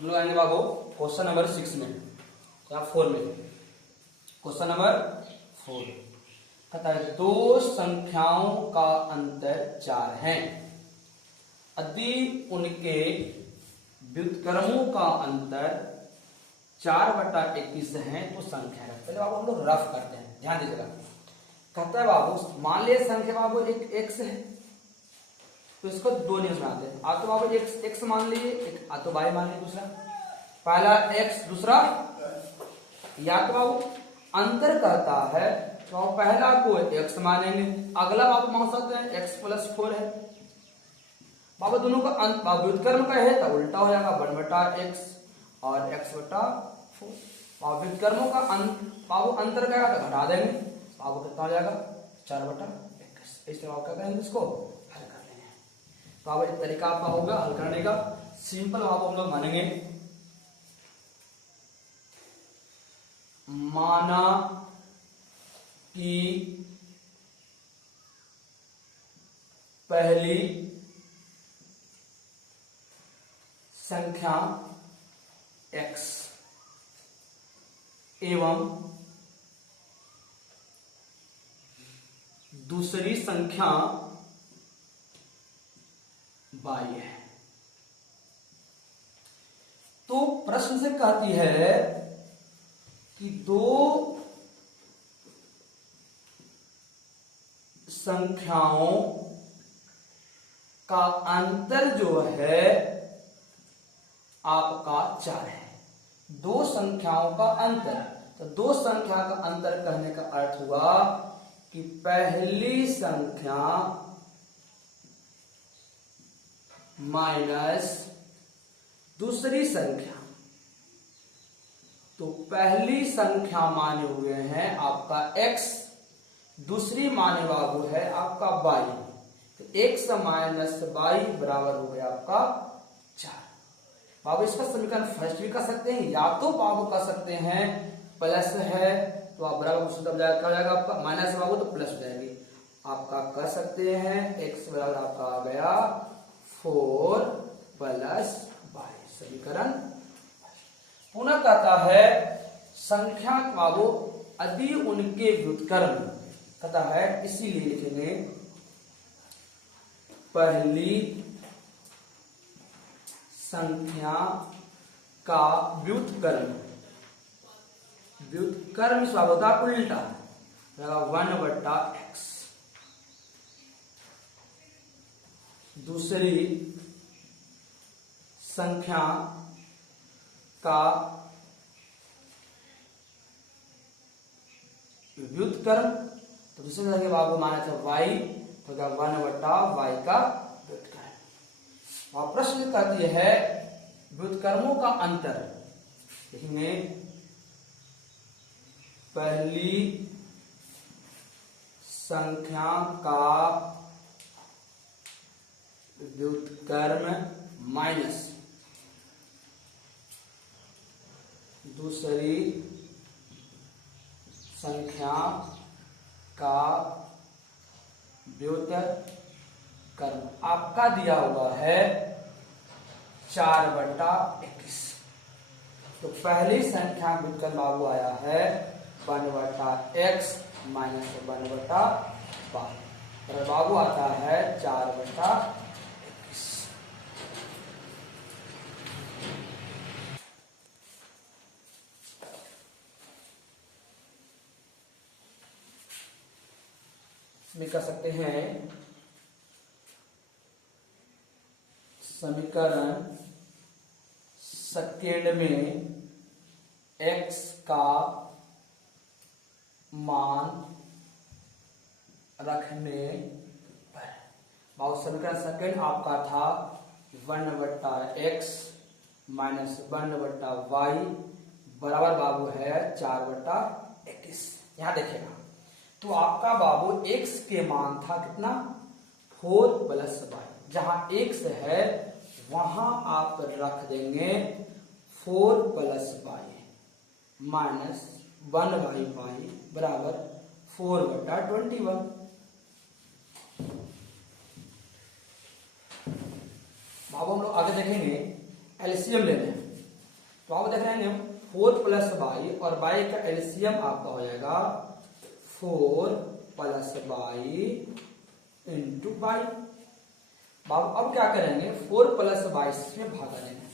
हम लोग आएंगे बाबू क्वेश्चन नंबर 6 में या 4 में। क्वेश्चन नंबर 4 कहता है दो संख्याओं का अंतर 4 है यदि उनके व्युत्क्रमों का अंतर 4/21 है तो संख्या है। पहले बाबू हम लोग रफ करते हैं, ध्यान दीजिएगा। कहता है बाबू मान लिया संख्या बाबू एक x है तो इसको दो नियम बनाते हैं। आ तो बाबू x मान लीजिए, एक आ तो y मान लीजिए। दूसरा पहला x दूसरा या तो बाबू अंतर करता है तो पहला को x मानेंगे, अगला बाबू मान सकते हैं x+4 है। बाबू दोनों का व्युत्क्रम का है तो उल्टा हो जाएगा 1/x और x/4। बाबू व्युत्क्रमों का बाबू अंतर का तो घटा देंगे, बाबू कितना हो जाएगा 4/21। इस तरह क्या करेंगे, इसको हल कर लेंगे। बाबू एक तरीका आपका होगा हल करने का, सिंपल बाबू हम लोग मानेंगे। माना कि पहली संख्या x एवं दूसरी संख्या y है। तो प्रश्न से कहती है कि दो संख्याओं का अंतर जो है आपका 4 है। दो संख्याओं का अंतर, तो दो संख्या का अंतर कहने का अर्थ हुआ कि पहली संख्या माइनस दूसरी संख्या। तो पहली संख्या माने हुए हैं आपका x, दूसरी माने बाबू है आपका y। तो x माइनस y बराबर हो गया आपका 4। बाबू इसका समीकरण फर्स्ट भी कर सकते हैं या तो बाबू कर सकते हैं प्लस है तो आप बराबर क्या हो जाएगा आपका माइनस बाबू तो प्लस हो जाएगी। आपका कर सकते हैं x बराबर आपका आ गया 4 + y। समीकरण पुनः कहता है संख्या बाबू यदि उनके व्युत्क्रम कहता है, इसीलिए लिखेंगे पहली संख्या का व्युत्क्रम, व्युत्क्रम बाबू का उल्टा 1/x, दूसरी संख्या का व्युत्क्रम, तो दूसरी संख्या बाबू माना था y तो क्या 1/y का व्युत्क्रम। और प्रश्न कहती है व्युत्क्रमों का अंतर, लिखेंगे पहली संख्या का व्युत्क्रम माइनस दूसरी संख्या का व्युत्क्रम। आपका दिया हुआ है 4/21। तो पहली संख्या व्युत्क्रम बाबू आया है 1/x माइनस 1/y, और बाबू आता है 4/21। इसमें कर सकते हैं समीकरण सेकेंड में x का मान रखने पर। बाबू समीकरण सेकेंड आपका था 1/x माइनस 1/y बराबर बाबू है 4/21। यहां देखिएगा तो आपका बाबू x के मान था कितना 4 + y। जहां x है वहां आप रख देंगे 4 + y माइनस 1/y बराबर 4/21। बाबू हम लोग आगे देखेंगे एलसीएम लेने हैं। तो आप देख रहे हैं 4 प्लस वाई, और वाई का एलसीएम आपका हो जाएगा 4 प्लस वाई इंटू वाई। अब क्या करेंगे, 4 प्लस वाई से भागा देंगे,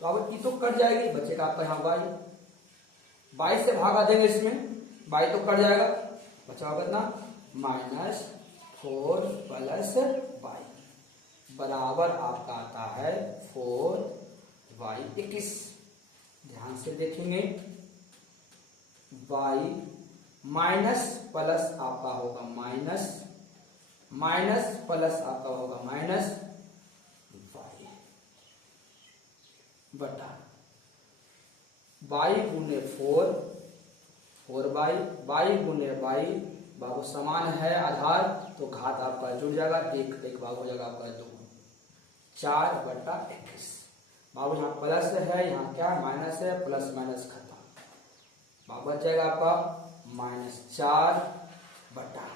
तो अब ये तो कट जाएगी, बचेगा आपका यहाँ वाई। वाई से भागा देंगे इसमें, वाई तो कट जाएगा, बचा कितना -4 प्लस वाई बराबर आपका आता है 4y 21। ध्यान से देखेंगे, y माइनस प्लस आपका होगा माइनस, माइनस प्लस आपका होगा माइनस y बटा y गुने 4y, y गुने y बाबू समान है आधार, तो घात आपका जुड़ जाएगा, एक भाग हो जाएगा आपका 2, 4 बटा 21। बाबू यहाँ प्लस है, यहाँ क्या माइनस है, प्लस माइनस खत्म, बाबू बच जाएगा आपका -4 बटा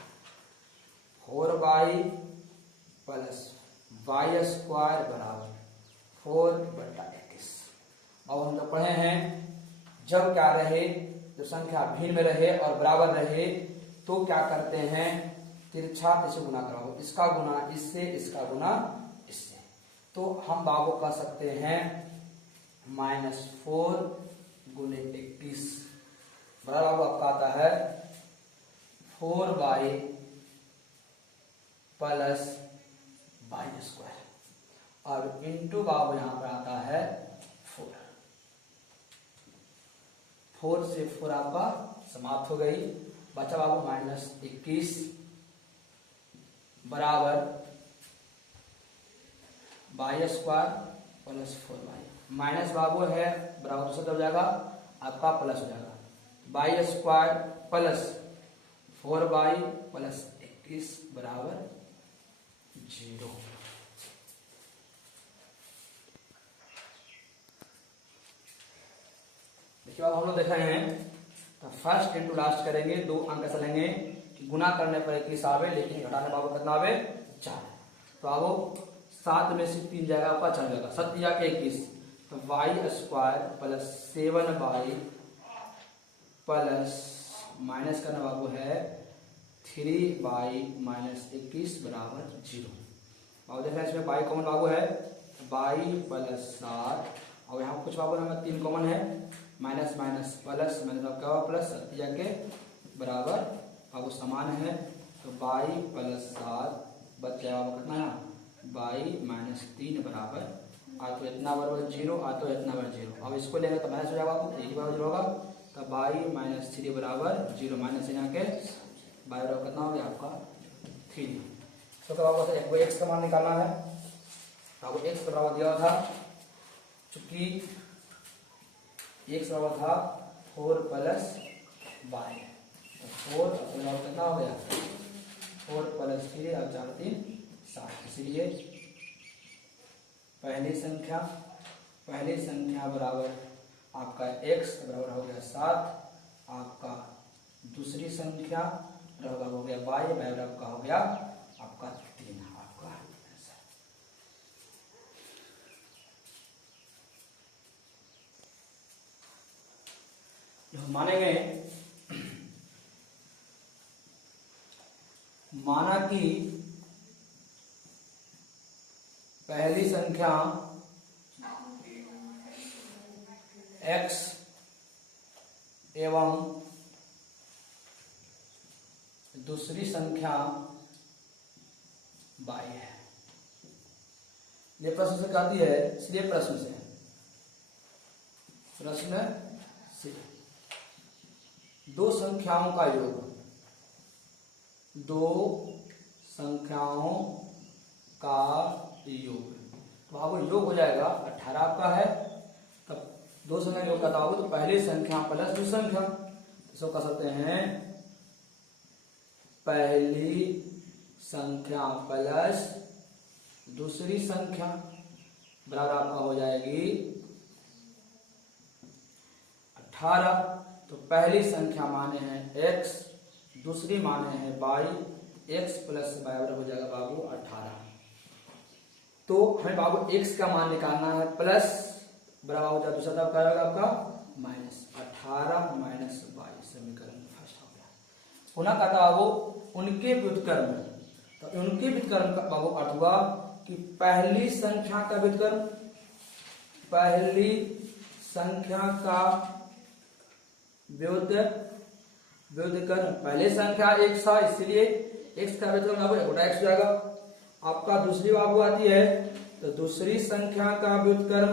4y प्लस वाई स्क्वायर बराबर 4 बटा 21। अब हम लोग पढ़े हैं जब क्या रहे, जो संख्या भिन्न में रहे और बराबर रहे तो क्या करते हैं, तिरछा से गुना कराओ, इसका गुना इससे, इसका गुना इससे। तो हम बाबू कह सकते हैं -4 गुने 21 बराबर बाबू आपका आता है 4y प्लस वाई स्क्वायर, और इंटू बाबू यहां पर आता है 4 से 4 आपका समाप्त हो गई, बचा बाबू -21 बराबर y square plus 4y, minus बाबू है बराबर दूसरा हो जाएगा आपका प्लस हो जाएगा, Y square plus 4y plus 21 बराबर 0। देखिए अब हम लोग देख रहे हैं, तो फर्स्ट इंटू लास्ट करेंगे, 2 अंक ऐसा लेंगे कि गुना करने पर 21 आवे, लेकिन घटाने बाबू कितना आवे 4। तो अब 7 में से 3 जाएगा आपका 4 जाएगा, 7 या 21, तो Y square plus 7y plus minus करना बाबू है 3y माइनस 21 बराबर 0। बाबू देख रहे हैं इसमें y कॉमन बाबू है, y प्लस 7, और यहाँ कुछ बाबू हमें 3 कॉमन है, माइनस माइनस प्लस, माइनस आपका प्लस, सत्या के बराबर बाबू समान है, तो y प्लस 7 बच जाएगा बाबू कितना है y माइनस 3 बराबर, आ तो इतना बराबर 0, आ तो इतना बराबर 0। अब इसको लेंगे तो माइनस हो जाएगा बाबू, 3 बराबर 0 होगा, तो y माइनस 3 बराबर 0, माइनस यहाँ के y बराबर कितना हो गया आपका 3। तो आपको x का मान निकालना है, आपको x का बराबर दिया था, चूंकि x बराबर था 4 प्लस y, तो 4 कितना हो गया 4 प्लस 3 और 4 3 7, इसलिए पहली संख्या बराबर आपका x बराबर हो गया 7, आपका दूसरी संख्या बराबर हो गया y बराबर आपका हो गया आपका 3, आपका आंसर। मानेंगे, माना कि पहली संख्या x एवं दूसरी संख्या y है। ये प्रश्न से कहती है, इसलिए प्रश्न से दो संख्याओं का योग, दो संख्याओं का योग, तो आपको योग हो जाएगा 18 आपका है, तब दो संख्या योग करता होगा तो पहली संख्या प्लस दूसरी संख्या, तो इसको कह सकते हैं पहली संख्या प्लस दूसरी संख्या बराबर आपका हो जाएगी 18। तो पहली संख्या माने हैं x, दूसरी माने हैं y, x प्लस y बराबर हो जाएगा बाबू 18। तो हमें बाबू x का मान निकालना है प्लस बराबर हो जाए दूसरा क्या होगा आपका -18 - 22 समीकरण फर्स्ट हो गया। पुनः कहता बाबू उनके व्युत्क्रम, तो उनके व्युत्क्रम का बाबू अर्थ हुआ कि पहली संख्या का व्युत्क्रम, पहली संख्या का व्युत्क्रम, पहली संख्या x था इसलिए x का व्युत्क्रम बाबू 1/x हो जाएगा। आपका दूसरी बाबू आती है तो दूसरी संख्या का व्युत्क्रम,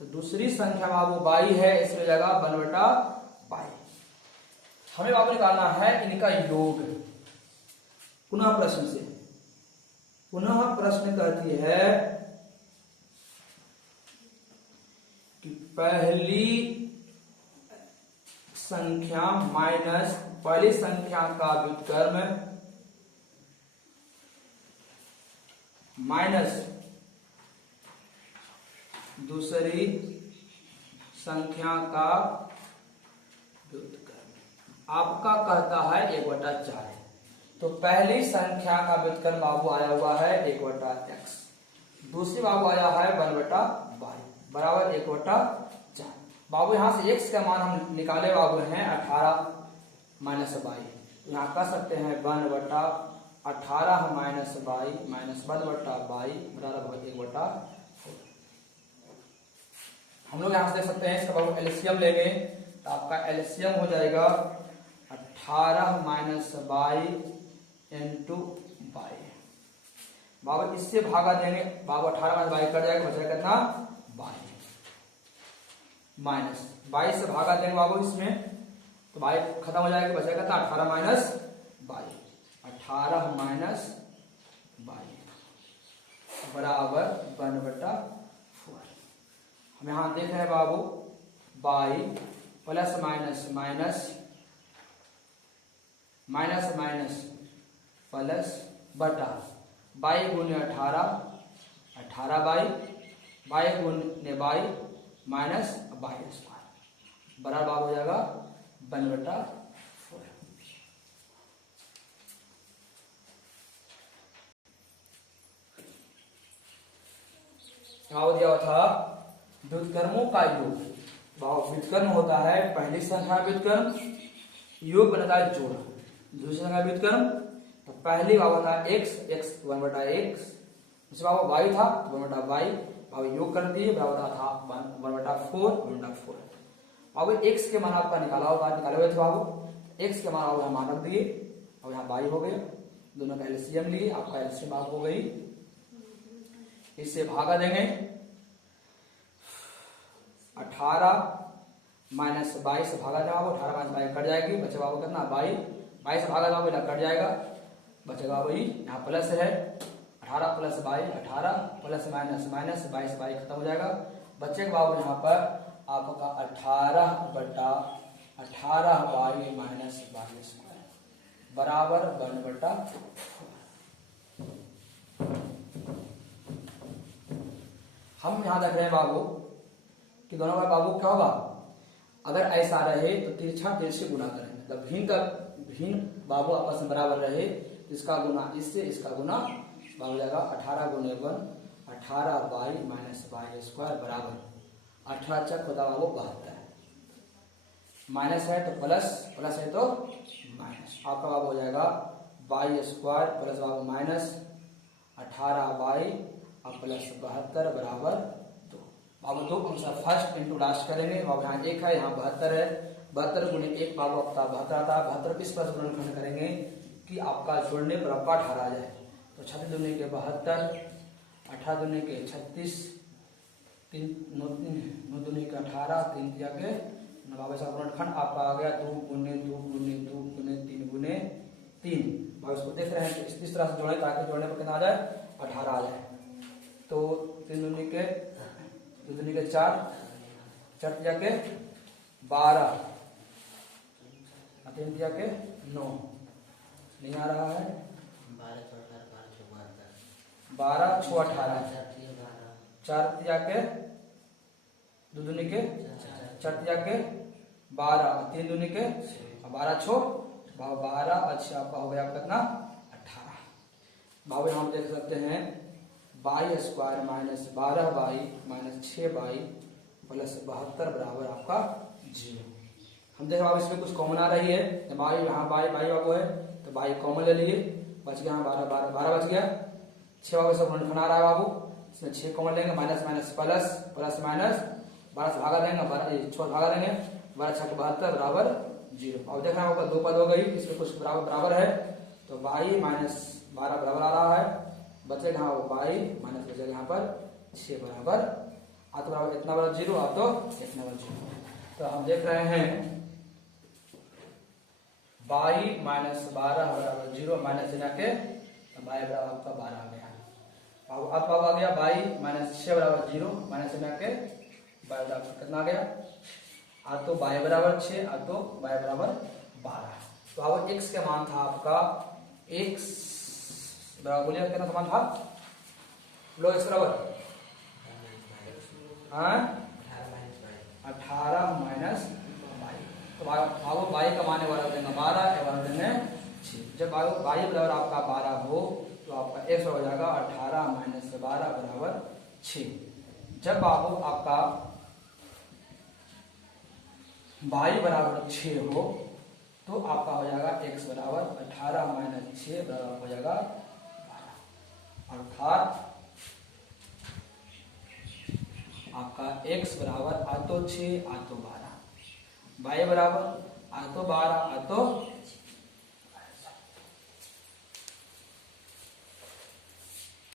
तो दूसरी संख्या बाबू बाई है, इसमें जाएगा 1/22। हमें बाबू निकालना है इनका योग। पुनः प्रश्न से, पुनः प्रश्न कहती है कि पहली संख्या माइनस पहली संख्या का व्युत्क्रम माइनस दूसरी संख्या का व्युत्क्रम आपका कहता है 1/4 है। तो पहली संख्या का व्युत्क्रम बाबू आया हुआ है 1/x, दूसरी बाबू आया है 1/y बराबर 1/4। बाबू यहाँ से x का मान हम निकाले बाबू हैं 18 - 22, यहाँ कह सकते हैं 1/18 - 22 -1/22 बराबर 1/4। हम लोग यहाँ से देख सकते हैं इसका बाबू एलसीएम लेंगे तो आपका एलसीएम हो जाएगा 18 - 22 × 22। बाबू इससे भागा देंगे बाबू 18 - 22 कट जाएगा, बचेगा कितना 22 माइनस 22 से भागा देंगे बाबू इसमें तो 22 खत्म हो जाएगा, बचेगा कितना 18 - 22 18 - 22 बराबर 1/4। हम यहां देख रहे हैं बाबू बाई plus minus minus minus minus plus बटा बाई गुने 18 18 बाई बाई गुने बाई माइनस 22 बराबर हो जाएगा 1/4। क्या दिया था व्युत्क्रमों का योग। व्युत्क्रम होता है पहली संख्या व्युत्क्रम, योग बनता है जोड़, दूसरी संख्या व्युत्क्रम तो पहली बाबू था x 1/x, दूसरी बाबू y था 1/y, बाबू योग करती है बराबर था 1/4 बाबू x के मान आपका निकाला होगा, निकाले हुए थे बाबू x के मान बाबू यहाँ मान रख दिए और यहाँ y हो गया, दोनों का एलसीएम लिए, आपका एलसीएम बाबू हो गई, इससे भागा देंगे 18 - 22 भागा जाएगा बाबू 18 - 22 कट जाएगी, बचे बाबू कितना 22 से भागा बाबू कट जाएगा, बचेगा वही यहाँ प्लस है 18 + 22 18 प्लस माइनस माइनस 22 खत्म हो जाएगा, बचेगा बाबू यहाँ पर आपका 18/18 बाई माइनस 22 बराबर 1/4। हम यहाँ देख रहे हैं बाबू कि दोनों का बाबू क्या होगा, अगर ऐसा रहे तो तिरछा तिरछे गुना करेंगे, मतलब भिन्न का भिन्न बाबू आपस में बराबर रहे, इसका गुना इससे इसका गुना बाबू जाएगा 18 × 1 18 बाई माइनस 22 बराबर 18 चक होता बाबू 72, माइनस है तो प्लस, प्लस है तो माइनस, आपका बाबू हो जाएगा 22 प्लस बाबू माइनस 18 बाई और प्लस 72 बराबर 2। बाबू 2 अंश फर्स्ट इंटू लास्ट करेंगे, बाबू यहाँ 1 है यहाँ 72 है, 72 × 1 बाबू आपका 72 आता है, 72 किस पर गुणनखंड करेंगे कि आपका जोड़ने पर आपका 18 आ जाए, तो 36 दूनी के 72 18 दूनी के 36 3 9 दूनी के 18 3 दिया के बाबू ऐसा गुणनखंड आपका आ गया 2 × 2 × 2 × 3 × 3। बाबू इसको देख रहे हैं तो इस तरह से जोड़े ताकि जोड़ने पर कितना आ जाए 18 आ जाए, तो 3 दूनी के 2 दूनी के 4 4 दिया के 12 3 दिया के 9 नहीं आ रहा है 12 6 18 4 दिया के 2 दूनी के 4 दिया के 12 3 दूनी के 12 6 12 अच्छा आपका हो गया कितना 18। बाबू हम देख सकते हैं by square minus 12 by minus 6 by plus 72 बराबर आपका 0। हम देखो अब इसमें कुछ कॉमन आ रही है, बाई यहाँ बाई बाई बाबू है तो बाई कॉमन ले लिए, बच गया 12 बच गया। 6 बाबू सब गुणनफल आ रहा है बाबू, इसमें 6 कॉमन लेंगे, minus minus plus plus minus 12 से भागा देंगे, 6 भागा देंगे, 12 6 72 बराबर 0। अब देख रहे हैं आपका 2 पद हो गई, इसमें कुछ बराबर है तो बाई माइनस 12 बराबर आ रहा है, बचेगा हाँ बाई माइनस बचेगा यहाँ पर 6 बराबर आ तो बराबर इतना बराबर 0 आ तो इतना बराबर 0। तो हम देख रहे हैं बाई माइनस 12 बराबर 0 माइनस देना के बाई बराबर आपका 12 आ गया। अब आ गया बाई माइनस 6 बराबर 0 माइनस देना के बाई बराबर कितना आ गया, आ तो बाई बराबर 6 आ तो बाई बराबर 12। तो अब x का मान था आपका x बराबर बोलिए कितना समान था लोग x बराबर 18 माइनस बाई। तो बाबू बाई का मान बराबर देंगे 12 बराबर देंगे 6। जब बाई बराबर आपका 12 हो तो आपका x हो जाएगा 18 माइनस 12 बराबर 6। जब बाबू आपका बाई बराबर 6 हो तो आपका हो जाएगा x बराबर 18 माइनस 6 बराबर हो जाएगा 12, अर्थात आपका x बराबर आ तो 6 आ तो 12, बाई बराबर आ तो 12 आ तो